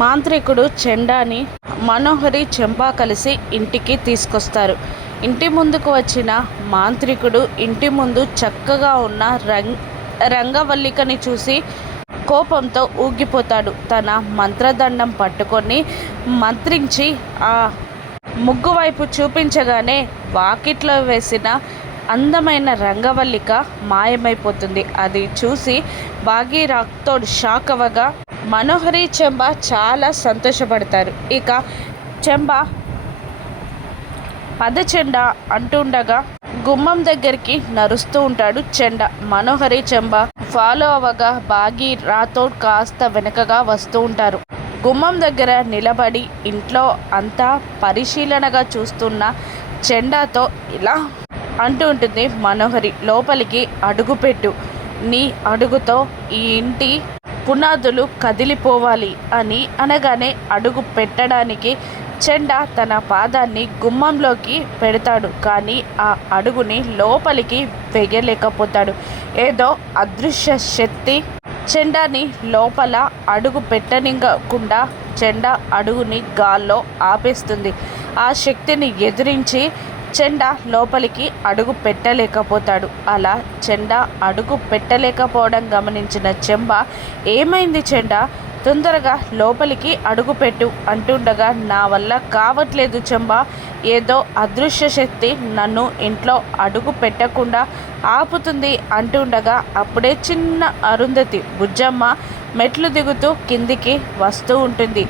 మాంత్రికుడు చెండాని మనోహరి చెంపా కలిసి ఇంటికి తీసుకొస్తారు. ఇంటి ముందుకు వచ్చిన మాంత్రికుడు ఇంటి ముందు చక్కగా ఉన్న రంగవల్లికని చూసి కోపంతో ఊగిపోతాడు. తన మంత్రదండం పట్టుకొని మంత్రించి ఆ ముగ్గు వైపు చూపించగానే వాకిట్లో వేసిన అందమైన రంగవల్లిక మాయమైపోతుంది. అది చూసి భాగీరథుడు షాక్ అవ్వగా మనోహరి చెంబ చాలా సంతోషపడతారు. ఇక చెంబ పదచెండ అంటుండగా గుమ్మం దగ్గరికి నరుస్తూ ఉంటాడు చెండ. మనోహరి చెంబ ఫాలో అవ్వగా భాగీరథుడు కాస్త వెనకగా వస్తూ ఉంటారు. గుమ్మం దగ్గర నిలబడి ఇంట్లో అంతా పరిశీలనగా చూస్తున్న చెండాతో ఇలా అంటూ ఉంటుంది మనోహరి, లోపలికి అడుగుపెట్టు, నీ అడుగుతో ఈ ఇంటి పునాదులు కదిలిపోవాలి అని అనగానే అడుగు పెట్టడానికి చెండ తన పాదాన్ని గుమ్మంలోకి పెడతాడు. కానీ ఆ అడుగుని లోపలికి వెయ్యలేకపోతాడు. ఏదో అదృశ్య శక్తి చెండాని లోపల అడుగు పెట్టనివ్వకుండా చెండ అడుగుని గాల్లో ఆపేస్తుంది. ఆ శక్తిని ఎదిరించి చెండ లోపలికి అడుగు పెట్టలేకపోతాడు. అలా చెండ అడుగు పెట్టలేకపోవడం గమనించిన చెంబ, ఏమైంది చెండ, తొందరగా లోపలికి అడుగు పెట్టు అంటుండగా, నా వల్ల కావట్లేదు చెంబ, ఏదో అదృశ్య శక్తి నన్ను ఇంట్లో అడుగు పెట్టకుండా ఆపుతుంది అంటుండగా అప్పుడే చిన్న అరుంధతి బుజ్జమ్మ మెట్లు దిగుతూ కిందికి వస్తూ ఉంటుంది.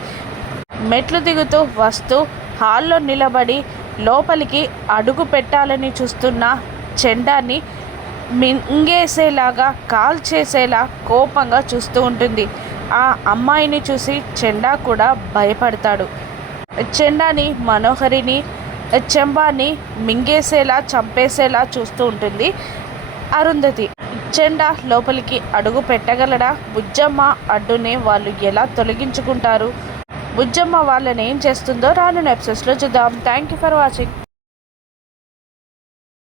మెట్లు దిగుతూ వస్తూ హాల్లో నిలబడి లోపలికి అడుగు పెట్టాలని చూస్తున్న చెండాన్ని మింగేసేలాగా కాల్చేసేలా కోపంగా చూస్తూ ఉంటుంది. ఆ అమ్మాయిని చూసి చెండా కూడా భయపడతాడు. చెండాని మనోహరిని చెంబాని మింగేసేలా చంపేసేలా చూస్తూ ఉంటుంది అరుంధతి. చెండా లోపలికి అడుగు పెట్టగలడా? బుజ్జమ్మ అడ్డునే వాళ్ళు ఎలా తొలగించుకుంటారు? బుజ్జమ్మ వాళ్ళని ఏం చేస్తుందో రానున్న ఎపిసోడ్స్లో చూద్దాం. Thank you for watching.